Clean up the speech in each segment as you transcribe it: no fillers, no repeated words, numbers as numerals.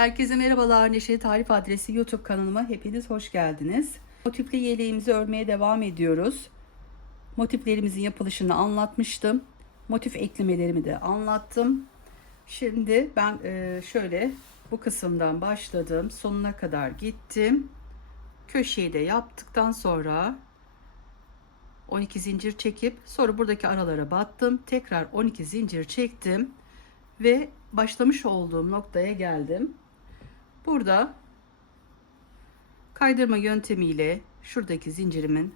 Herkese merhabalar. Neşe Tarif Adresi YouTube kanalıma hepiniz hoş geldiniz. Motifli yeleğimizi örmeye devam ediyoruz. Motiflerimizin yapılışını anlatmıştım. Motif eklemelerimi de anlattım. Şimdi ben şöyle bu kısımdan başladım. Sonuna kadar gittim. Köşeyi de yaptıktan sonra 12 zincir çekip sonra buradaki aralara battım. Tekrar 12 zincir çektim ve başlamış olduğum noktaya geldim. Burada kaydırma yöntemiyle şuradaki zincirimin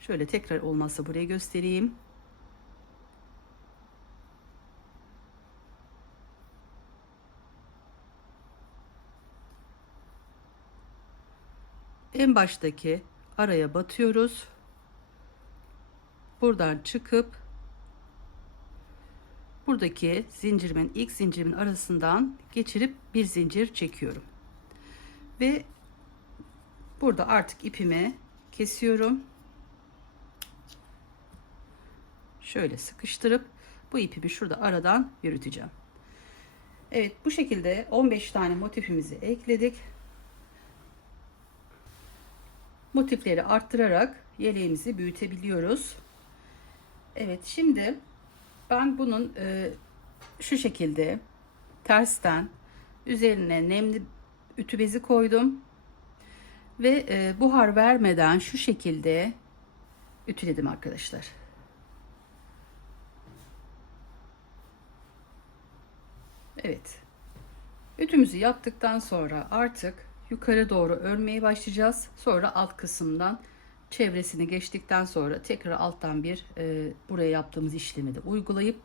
şöyle tekrar olmazsa buraya göstereyim. En baştaki araya batıyoruz. Buradan çıkıp buradaki zincirimin ilk zincirimin arasından geçirip bir zincir çekiyorum. Ve burada artık ipimi kesiyorum. Şöyle sıkıştırıp bu ipimi şurada aradan yürüteceğim. Evet, bu şekilde 15 tane motifimizi ekledik. Motifleri arttırarak yeleğimizi büyütebiliyoruz. Evet, şimdi ben bunun şu şekilde tersten üzerine nemli ütü bezi koydum ve buhar vermeden şu şekilde ütüledim arkadaşlar. Evet, ütümüzü yaptıktan sonra artık yukarı doğru örmeye başlayacağız. Sonra alt kısımdan çevresini geçtikten sonra tekrar alttan bir buraya yaptığımız işlemi de uygulayıp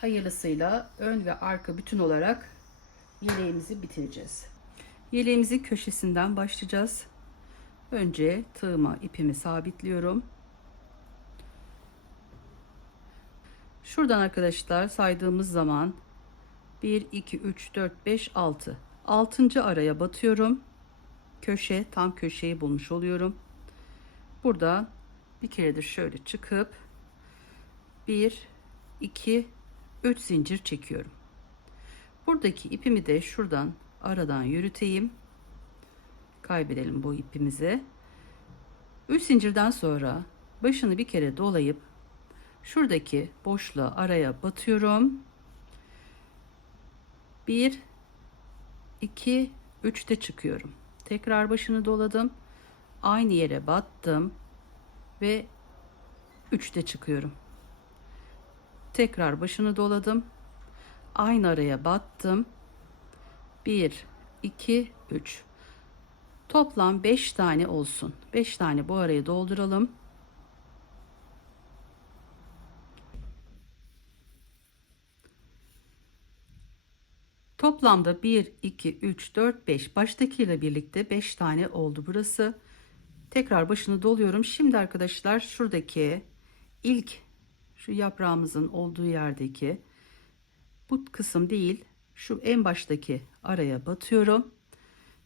hayırlısıyla ön ve arka bütün olarak yeleğimizi bitireceğiz. Yeleğimizin köşesinden başlayacağız. Önce tığıma ipimi sabitliyorum. Şuradan arkadaşlar saydığımız zaman 1 2 3 4 5 6 6. araya batıyorum. Köşe, tam köşeyi bulmuş oluyorum. Burada bir keredir şöyle çıkıp 1 2 3 zincir çekiyorum. Buradaki ipimi de şuradan aradan yürüteyim. Kaybedelim bu ipimizi. 3 zincirden sonra başını bir kere dolayıp şuradaki boşluğa araya batıyorum. 1 2 3'te çıkıyorum. Tekrar başını doladım. Aynı yere battım ve 3'te çıkıyorum. Tekrar başını doladım. Aynı araya battım. 1 2 3. Toplam 5 tane olsun. 5 tane bu araya dolduralım. Toplamda 1 2 3 4 5, baştakiyle birlikte 5 tane oldu burası. Tekrar başını doluyorum. Şimdi arkadaşlar şuradaki ilk şu yaprağımızın olduğu yerdeki bu kısım değil, şu en baştaki araya batıyorum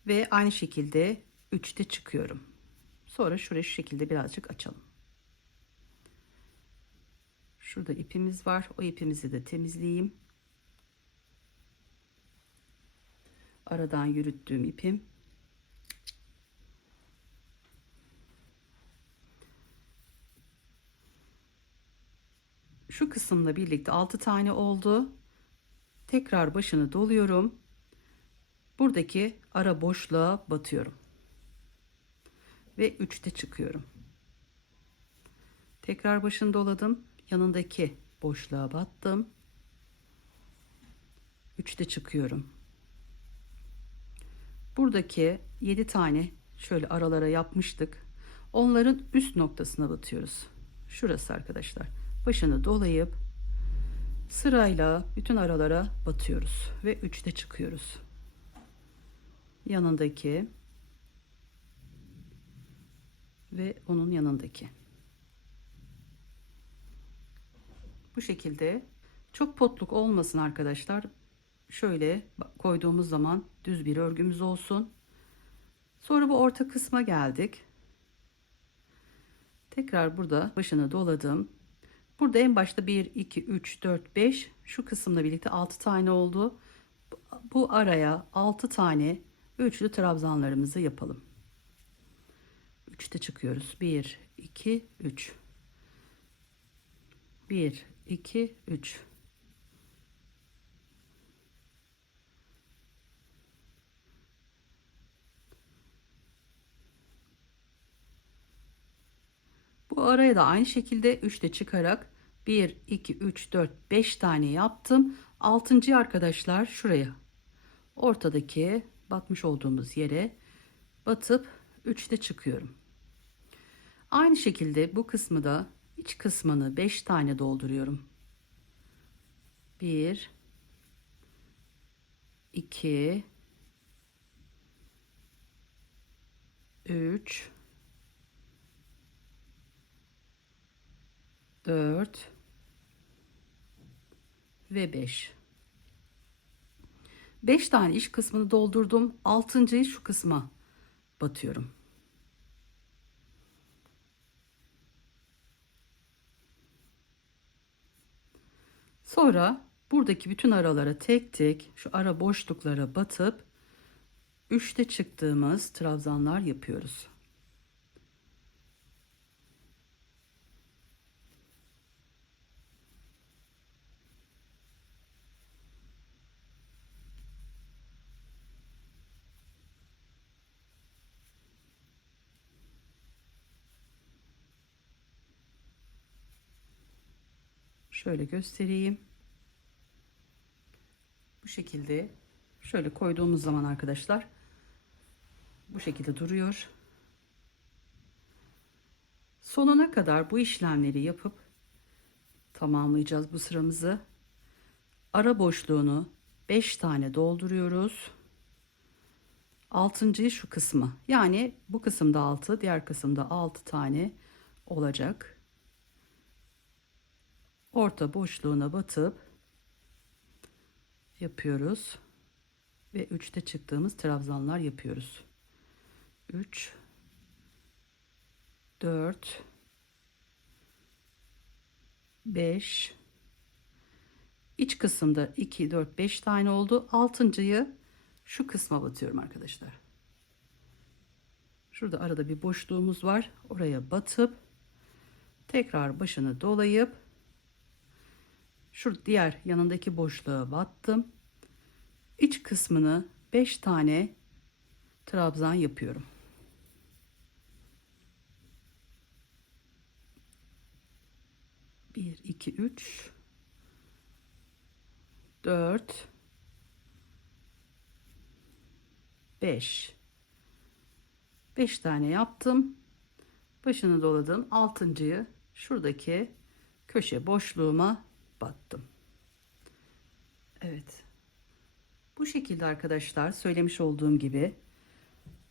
ve aynı şekilde 3'te çıkıyorum. Sonra şurayı şu şekilde birazcık açalım. Şurada ipimiz var. O ipimizi de temizleyeyim. Aradan yürüttüğüm ipim. Şu kısımla birlikte 6 tane oldu. Tekrar başını doluyorum. Buradaki ara boşluğa batıyorum. Ve 3'te çıkıyorum. Tekrar başını doladım. Yanındaki boşluğa battım. 3'te çıkıyorum. Buradaki 7 tane şöyle aralara yapmıştık. Onların üst noktasına batıyoruz. Şurası arkadaşlar. Başını dolayıp sırayla bütün aralara batıyoruz ve 3'te çıkıyoruz. Yanındaki ve onun yanındaki. Bu şekilde çok potluk olmasın arkadaşlar. Şöyle koyduğumuz zaman düz bir örgümüz olsun. Sonra bu orta kısma geldik. Tekrar burada başını doladım. Burada en başta 1 2 3 4 5 şu kısımla birlikte 6 tane oldu. bu araya 6 tane üçlü trabzanlarımızı yapalım. 3'te çıkıyoruz. 1 2 3. 1 2 3. Bu araya da aynı şekilde 3'te çıkarak 1 2 3 4 5 tane yaptım. 6.'yı arkadaşlar şuraya, ortadaki batmış olduğumuz yere batıp 3'te çıkıyorum. Aynı şekilde bu kısmı da, iç kısmını 5 tane dolduruyorum. 1 2 3 4 ve 5. 5 tane iç kısmını doldurdum. 6.'yı şu kısma batıyorum. Sonra buradaki bütün aralara tek tek şu ara boşluklara batıp 3'te çıktığımız trabzanlar yapıyoruz. Şöyle göstereyim. Bu şekilde şöyle koyduğumuz zaman arkadaşlar bu şekilde duruyor. Sonuna kadar bu işlemleri yapıp tamamlayacağız bu sıramızı. Ara boşluğunu 5 tane dolduruyoruz. 6.'yı şu kısmı, yani bu kısımda 6, diğer kısımda 6 tane olacak. Orta boşluğuna batıp yapıyoruz ve 3'te çıktığımız trabzanlar yapıyoruz. 3 4 5, iç kısımda 2 4 5 tane oldu. 6.'yı şu kısma batıyorum arkadaşlar. Şurada arada bir boşluğumuz var. Oraya batıp tekrar başını dolayıp şu diğer yanındaki boşluğa battım. İç kısmını 5 tane trabzan yapıyorum. Bir, iki, üç, 4, 5. 5 tane yaptım. Başını doladım. 6.'yı şuradaki köşe boşluğuma battım. Evet. Bu şekilde arkadaşlar, söylemiş olduğum gibi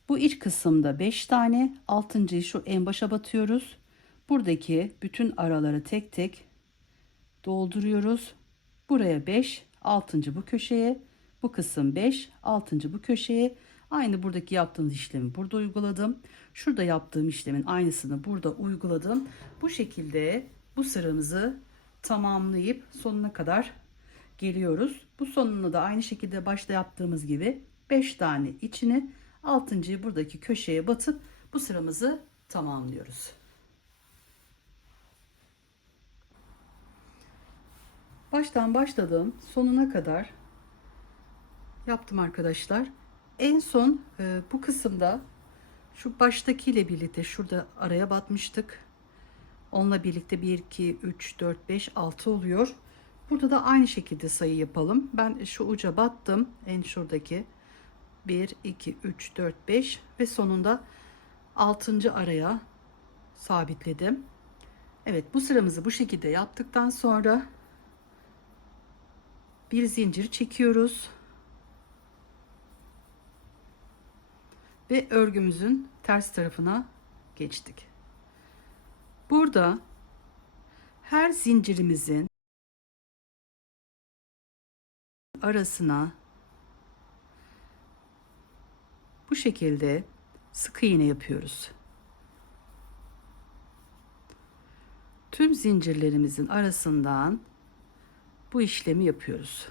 bu iç kısımda 5 tane, 6.'yı şu en başa batıyoruz. Buradaki bütün aralara tek tek dolduruyoruz. Buraya 5, 6. bu köşeye, bu kısım 5, 6. bu köşeye. Aynı buradaki yaptığımız işlemi burada uyguladım. Şurada yaptığım işlemin aynısını burada uyguladım. Bu şekilde bu sıramızı tamamlayıp sonuna kadar geliyoruz. Bu sonunu da aynı şekilde başta yaptığımız gibi 5 tane içine, 6.'yı buradaki köşeye batıp bu sıramızı tamamlıyoruz. Baştan başladım, sonuna kadar yaptım arkadaşlar. En son bu kısımda şu baştakiyle birlikte şurada araya batmıştık. Onunla birlikte 1 2 3 4 5 6 oluyor. Burada da aynı şekilde sayı yapalım. Ben şu uca battım, en şuradaki 1 2 3 4 5 ve sonunda 6. araya sabitledim. Evet, bu sıramızı bu şekilde yaptıktan sonra bir zincir çekiyoruz ve örgümüzün ters tarafına geçtik. Burada her zincirimizin arasına bu şekilde sık iğne yapıyoruz. Tüm zincirlerimizin arasından bu işlemi yapıyoruz.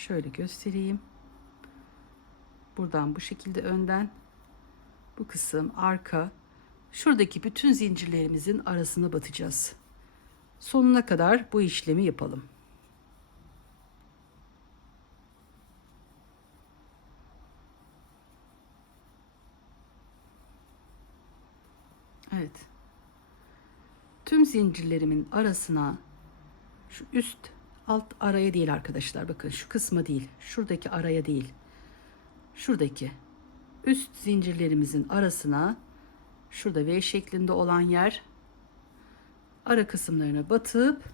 Şöyle göstereyim. Buradan bu şekilde önden, bu kısım arka. Şuradaki bütün zincirlerimizin arasına batacağız. Sonuna kadar bu işlemi yapalım. Evet. Tüm zincirlerimin arasına, şu üst alt araya değil arkadaşlar, bakın şu kısma değil, şuradaki araya değil, şuradaki üst zincirlerimizin arasına, şurada V şeklinde olan yer, ara kısımlarına batıp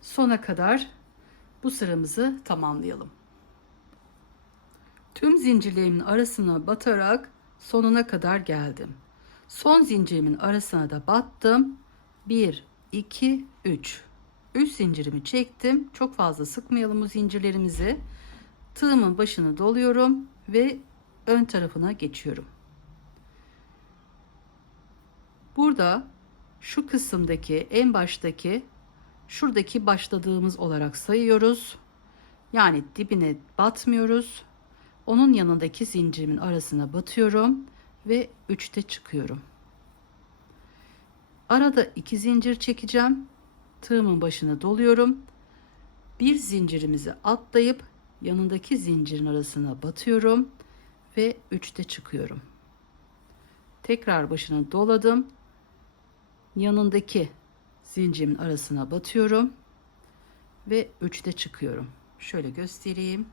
sona kadar bu sıramızı tamamlayalım. Tüm zincirlerimin arasına batarak sonuna kadar geldim. Son zincirimin arasına da battım. 1 2 3 3 zincirimi çektim. Çok fazla sıkmayalım bu zincirlerimizi. Tığımın başını doluyorum ve ön tarafına geçiyorum. Burada şu kısımdaki en baştaki, şuradaki başladığımız olarak sayıyoruz. Yani dibine batmıyoruz. Onun yanındaki zincirimin arasına batıyorum ve 3'te çıkıyorum. Arada 2 zincir çekeceğim. Tığımın başına doluyorum. Bir zincirimizi atlayıp yanındaki zincirin arasına batıyorum ve 3'te çıkıyorum. Tekrar başına doladım. Yanındaki zincirimin arasına batıyorum ve 3'te çıkıyorum. Şöyle göstereyim.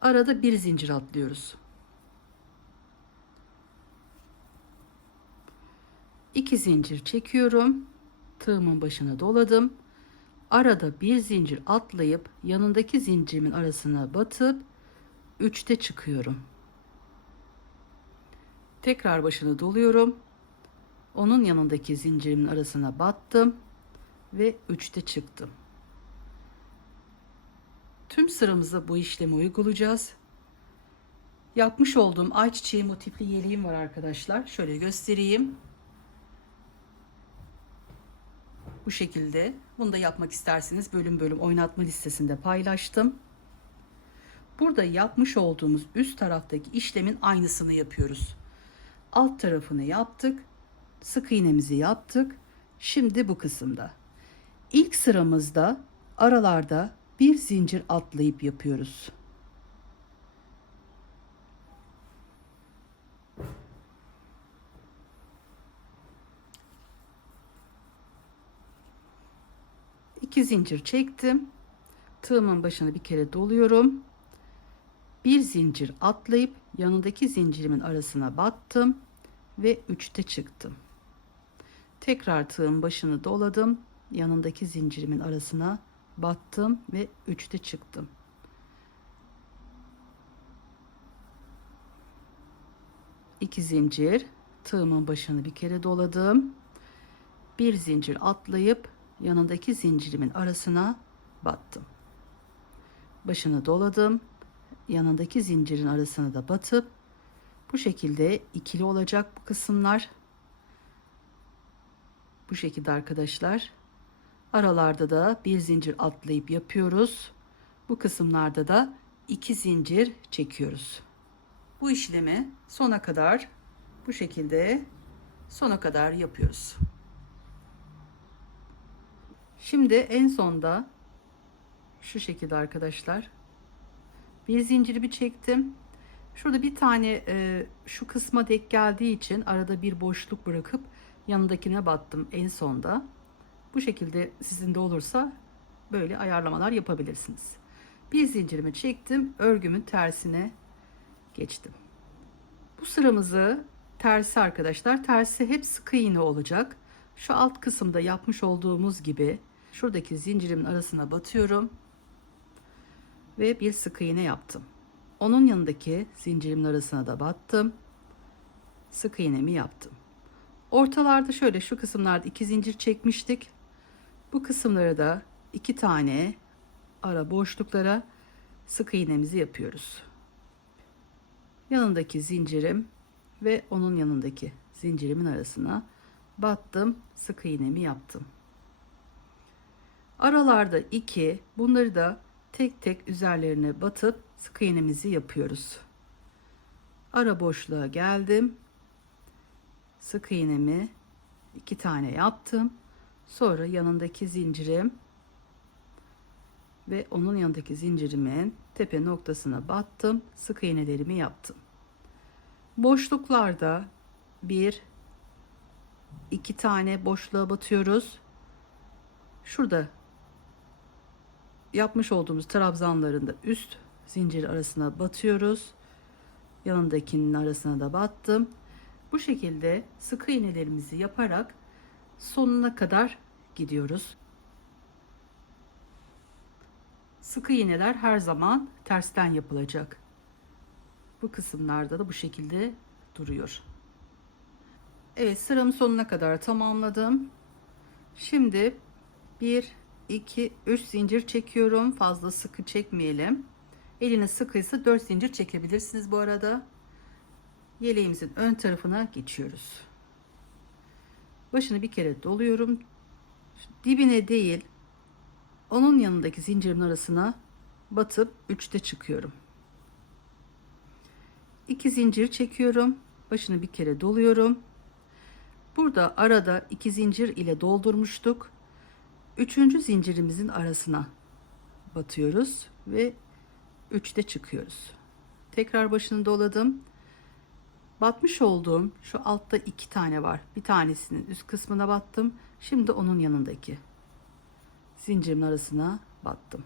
Arada bir zincir atlıyoruz. 2 zincir çekiyorum. Tığımın başına doladım. Arada bir zincir atlayıp yanındaki zincirimin arasına batıp 3'te çıkıyorum. Tekrar başına doluyorum. Onun yanındaki zincirimin arasına battım ve 3'te çıktım. Tüm sıramızda bu işlemi uygulayacağız. Yapmış olduğum ayçiçeği motifli yeleğim var arkadaşlar. Şöyle göstereyim. Bu şekilde. Bunu da yapmak isterseniz bölüm bölüm oynatma listesinde paylaştım. Burada yapmış olduğumuz üst taraftaki işlemin aynısını yapıyoruz. Alt tarafını yaptık. Sık iğnemizi yaptık. Şimdi bu kısımda. İlk sıramızda aralarda bir zincir atlayıp yapıyoruz. İki zincir çektim. Tığımın başına bir kere doluyorum. Bir zincir atlayıp yanındaki zincirimin arasına battım ve 3'te çıktım. Tekrar tığın başını doladım. Yanındaki zincirimin arasına battım ve 3'te çıktım. İki zincir, tığımın başını bir kere doladım. Bir zincir atlayıp yanındaki zincirimin arasına battım. Başını doladım. Yanındaki zincirin arasına da batıp bu şekilde ikili olacak bu kısımlar. Bu şekilde arkadaşlar. Aralarda da bir zincir atlayıp yapıyoruz. Bu kısımlarda da 2 zincir çekiyoruz. Bu işlemi sona kadar bu şekilde sona kadar yapıyoruz. Şimdi en sonda şu şekilde arkadaşlar. Bir zincirimi çektim. Şurada bir tane şu kısma denk geldiği için arada bir boşluk bırakıp yanındakine battım en sonda. Bu şekilde sizin de olursa böyle ayarlamalar yapabilirsiniz. Bir zincirimi çektim. Örgümün tersine geçtim. Bu sıramızı tersi arkadaşlar. Tersi hep sık iğne olacak. Şu alt kısımda yapmış olduğumuz gibi şuradaki zincirimin arasına batıyorum. Ve bir sık iğne yaptım. Onun yanındaki zincirimin arasına da battım. Sık iğnemi yaptım. Ortalarda şöyle şu kısımlarda 2 zincir çekmiştik. Bu kısımlara da 2 tane ara boşluklara sık iğnemizi yapıyoruz. Yanındaki zincirim ve onun yanındaki zincirimin arasına battım, sık iğnemi yaptım. Aralarda 2, bunları da tek tek üzerlerine batıp sık iğnemizi yapıyoruz. Ara boşluğa geldim. Sık iğnemi 2 tane yaptım. Sonra yanındaki zincirim ve onun yanındaki zincirimin tepe noktasına battım. Sık iğnelerimi yaptım. Boşluklarda 1, 2 tane boşluğa batıyoruz. Şurada yapmış olduğumuz trabzanların da üst zincir arasına batıyoruz. Yanındakinin arasına da battım. Bu şekilde sık iğnelerimizi yaparak sonuna kadar gidiyoruz. Sık iğneler her zaman tersten yapılacak. Bu kısımlarda da bu şekilde duruyor. Evet, sıramın sonuna kadar tamamladım. Şimdi 1, 2, 3 zincir çekiyorum. Fazla sıkı çekmeyelim. Eliniz sıkıysa 4 zincir çekebilirsiniz bu arada. Yeleğimizin ön tarafına geçiyoruz. Başını bir kere doluyorum. Dibine değil, onun yanındaki zincirin arasına batıp 3'te çıkıyorum. 2 zincir çekiyorum. Başını bir kere doluyorum. Burada arada 2 zincir ile doldurmuştuk. 3. zincirimizin arasına batıyoruz ve 3'te çıkıyoruz. Tekrar başını doladım. Batmış olduğum şu altta 2 tane var. Bir tanesinin üst kısmına battım. Şimdi onun yanındaki zincirimin arasına battım.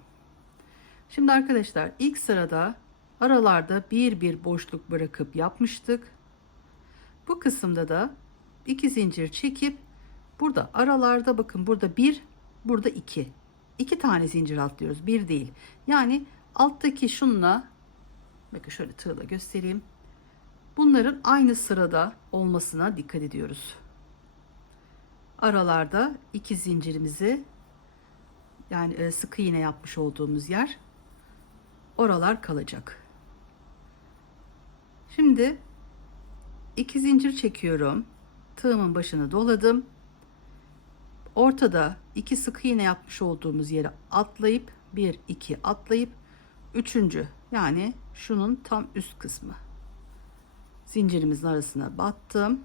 Şimdi arkadaşlar, ilk sırada aralarda bir boşluk bırakıp yapmıştık. Bu kısımda da 2 zincir çekip burada aralarda, bakın burada 1, burada 2. 2 tane zincir atlıyoruz, bir değil. Yani alttaki şunla, bakın şöyle tığla göstereyim. Bunların aynı sırada olmasına dikkat ediyoruz. Aralarda 2 zincirimizi, yani sık iğne yapmış olduğumuz yer, oralar kalacak. Şimdi 2 zincir çekiyorum. Tığımın başını doladım. Ortada 2 sık iğne yapmış olduğumuz yere atlayıp 1, 2 atlayıp 3. yani şunun tam üst kısmı zincirimizin arasına battım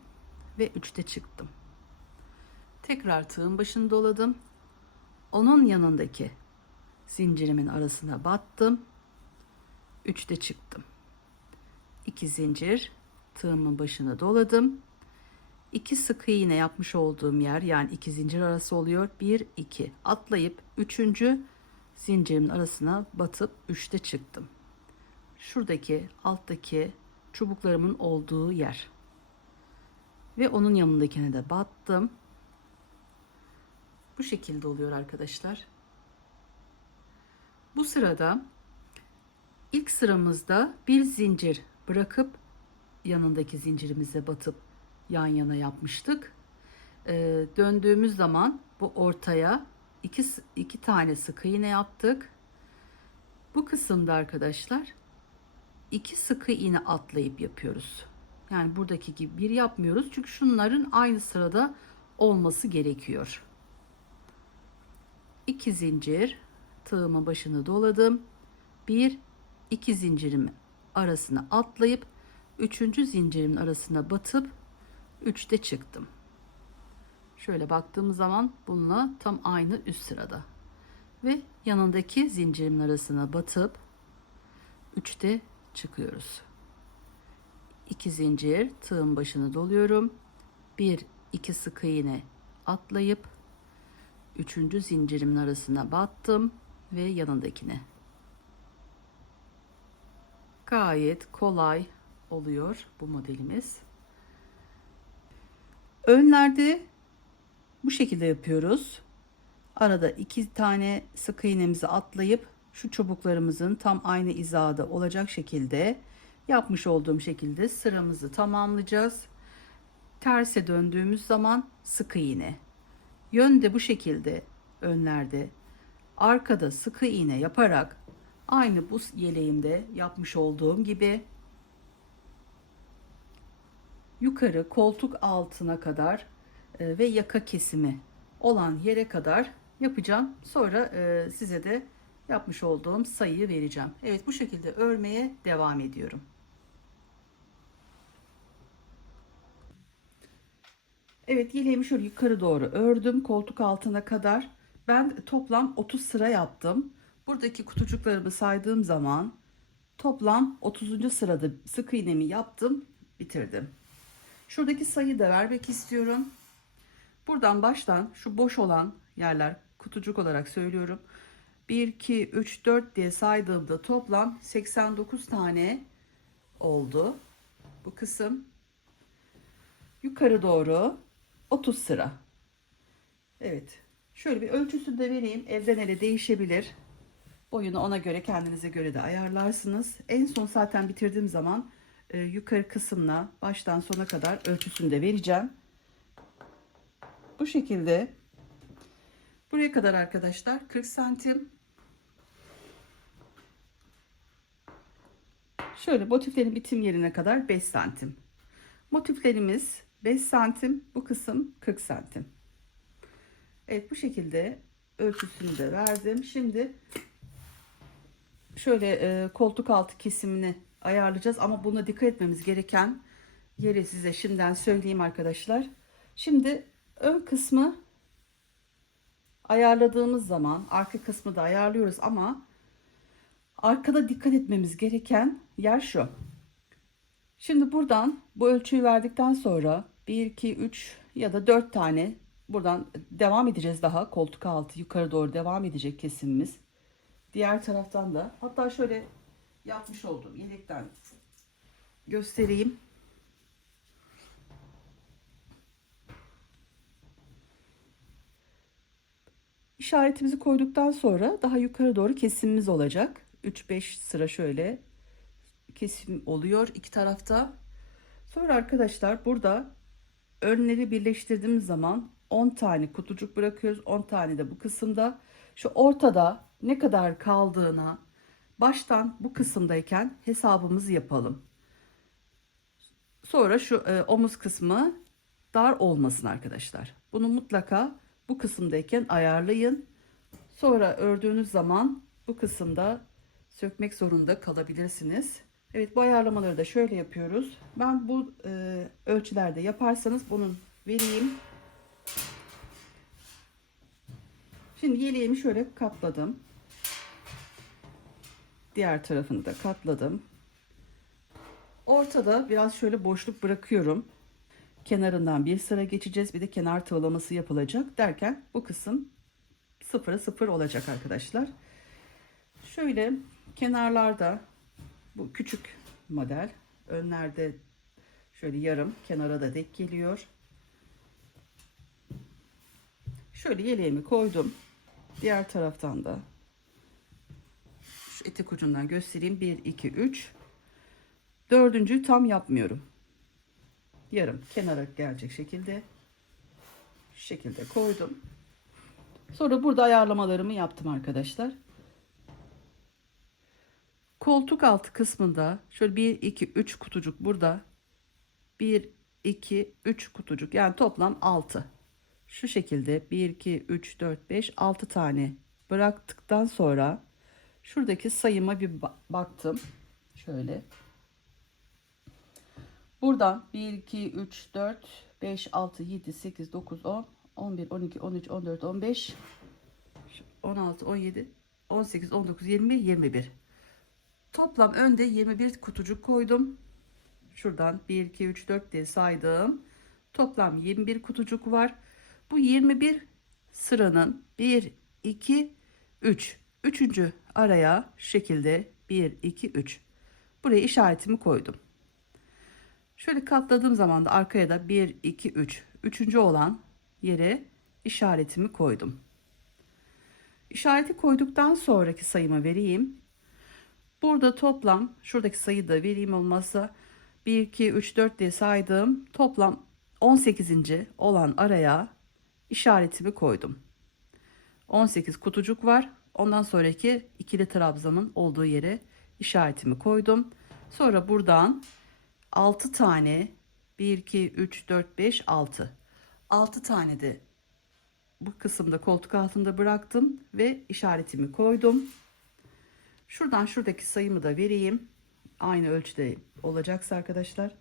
ve 3'te çıktım. Tekrar tığın başını doladım. Onun yanındaki zincirimin arasına battım. 3'te çıktım. 2 zincir, tığımın başını doladım. 2 sık iğne yapmış olduğum yer, yani 2 zincir arası oluyor. 1, 2 atlayıp 3. zincirimin arasına batıp 3'te çıktım. Şuradaki alttaki çubuklarımın olduğu yer ve onun yanındakine de battım. Bu şekilde oluyor arkadaşlar. Bu sırada ilk sıramızda bir zincir bırakıp yanındaki zincirimize batıp yan yana yapmıştık. Döndüğümüz zaman bu ortaya iki tane sık iğne yaptık. Bu kısımda arkadaşlar 2 sık iğne atlayıp yapıyoruz. Yani buradaki gibi bir yapmıyoruz, çünkü şunların aynı sırada olması gerekiyor. 2 zincir, tığımın başını doladım. 1, 2 zincirimi arasına atlayıp 3. zincirimin arasına batıp 3'te çıktım. Şöyle baktığımız zaman bununla tam aynı üst sırada ve yanındaki zincirimin arasına batıp 3'te çıkıyoruz. 2 zincir, tığın başını doluyorum. 1, 2 sık iğne atlayıp 3. zincirimin arasına battım ve yanındakine. Gayet kolay oluyor bu modelimiz. Önlerde bu şekilde yapıyoruz. Arada 2 tane sık iğnemizi atlayıp şu çubuklarımızın tam aynı hizada olacak şekilde yapmış olduğum şekilde sıramızı tamamlayacağız. Terse döndüğümüz zaman sık iğne. Yönde bu şekilde, önlerde, arkada sık iğne yaparak aynı bu yeleğimde yapmış olduğum gibi yukarı koltuk altına kadar ve yaka kesimi olan yere kadar yapacağım. Sonra size de yapmış olduğum sayıyı vereceğim. Evet, bu şekilde örmeye devam ediyorum. Evet, yeleğimi şöyle yukarı doğru ördüm koltuk altına kadar. Ben toplam 30 sıra yaptım. Buradaki kutucuklarımı saydığım zaman toplam 30. sırada sık iğnemi yaptım, bitirdim. Şuradaki sayıyı da vermek istiyorum. Buradan baştan şu boş olan yerler kutucuk olarak söylüyorum. 1, 2, 3, 4 diye saydığımda toplam 89 tane oldu. Bu kısım yukarı doğru 30 sıra. Evet. Şöyle bir ölçüsünü de vereyim. Evden ele değişebilir. Boyunu ona göre, kendinize göre de ayarlarsınız. En son zaten bitirdiğim zaman yukarı kısmına baştan sona kadar ölçüsünü de vereceğim. Bu şekilde buraya kadar arkadaşlar 40 santim. Şöyle motiflerin bitim yerine kadar 5 santim. Motiflerimiz 5 santim. Bu kısım 40 santim. Evet, bu şekilde ölçüsünü de verdim. Şimdi şöyle koltuk altı kesimini ayarlayacağız. Ama buna dikkat etmemiz gereken yeri size şimdiden söyleyeyim arkadaşlar. Şimdi ön kısmı ayarladığımız zaman arka kısmı da ayarlıyoruz ama arkada dikkat etmemiz gereken yer şu. Şimdi buradan bu ölçüyü verdikten sonra 1, 2, 3 ya da 4 tane buradan devam edeceğiz daha. Koltuk altı yukarı doğru devam edecek kesimimiz. Diğer taraftan da hatta şöyle yapmış olduğum yelekten göstereyim. İşaretimizi koyduktan sonra daha yukarı doğru kesimimiz olacak. 3-5 sıra şöyle kesim oluyor iki tarafta. Sonra arkadaşlar burada önleri birleştirdiğimiz zaman 10 tane kutucuk bırakıyoruz. 10 tane de bu kısımda. Şu ortada ne kadar kaldığına baştan bu kısımdayken hesabımızı yapalım. Sonra şu omuz kısmı dar olmasın arkadaşlar. Bunu mutlaka bu kısımdayken ayarlayın. Sonra ördüğünüz zaman bu kısımda sökmek zorunda kalabilirsiniz. Evet, bu ayarlamaları da şöyle yapıyoruz. Ben bu ölçülerde yaparsanız bunun vereyim. Şimdi yeleğimi şöyle katladım. Diğer tarafını da katladım. Ortada biraz şöyle boşluk bırakıyorum. Kenarından bir sıra geçeceğiz. Bir de kenar tığlaması yapılacak derken bu kısım 0'a 0 olacak arkadaşlar. Şöyle kenarlarda bu küçük model, önlerde şöyle yarım, kenara da denk geliyor. Şöyle yeleğimi koydum. Diğer taraftan da şu etek ucundan göstereyim. 1, 2, 3. Dördüncüyü tam yapmıyorum. Yarım kenara gelecek şekilde şu şekilde koydum. Sonra burada ayarlamalarımı yaptım arkadaşlar. Koltuk altı kısmında şöyle 1, 2, 3 kutucuk burada. 1, 2, 3 kutucuk, yani toplam 6. Şu şekilde 1, 2, 3, 4, 5, 6 tane bıraktıktan sonra şuradaki sayıma bir baktım. Şöyle. Buradan 1, 2, 3, 4, 5, 6, 7, 8, 9, 10, 11, 12, 13, 14, 15, 16, 17, 18, 19, 20, 21. Toplam önde 21 kutucuk koydum. Şuradan 1, 2, 3, 4 diye saydım. Toplam 21 kutucuk var. Bu 21 sıranın 1, 2, 3. Üçüncü araya şu şekilde 1, 2, 3. Buraya işaretimi koydum. Şöyle katladığım zaman da arkaya da 1, 2, 3. Üçüncü olan yere işaretimi koydum. İşareti koyduktan sonraki sayımı vereyim. Burada toplam şuradaki sayıyı da vereyim olmazsa 1, 2, 3, 4 diye saydım. Toplam 18. olan araya işaretimi koydum. 18 kutucuk var. Ondan sonraki ikili trabzanın olduğu yere işaretimi koydum. Sonra buradan 6 tane 1, 2, 3, 4, 5, 6. 6 tane de bu kısımda koltuk altında bıraktım ve işaretimi koydum. Şuradan şuradaki sayımı da vereyim. Aynı ölçüde olacaksa arkadaşlar.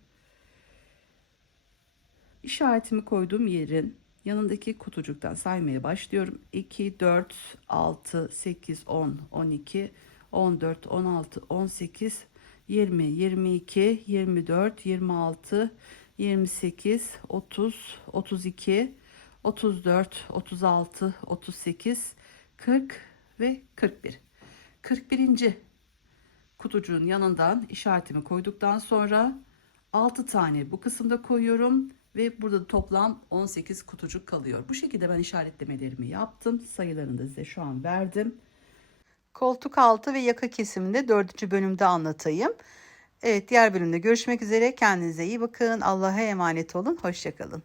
İşaretimi koyduğum yerin yanındaki kutucuktan saymaya başlıyorum. 2, 4, 6, 8, 10, 12, 14, 16, 18, 20, 22, 24, 26, 28, 30, 32, 34, 36, 38, 40 ve 41. 41. kutucuğun yanından işaretimi koyduktan sonra 6 tane bu kısımda koyuyorum ve burada toplam 18 kutucuk kalıyor. Bu şekilde ben işaretlemelerimi yaptım. Sayılarını da size şu an verdim. Koltuk altı ve yaka kesiminde 4. bölümde anlatayım. Evet, diğer bölümde görüşmek üzere. Kendinize iyi bakın. Allah'a emanet olun. Hoşça kalın.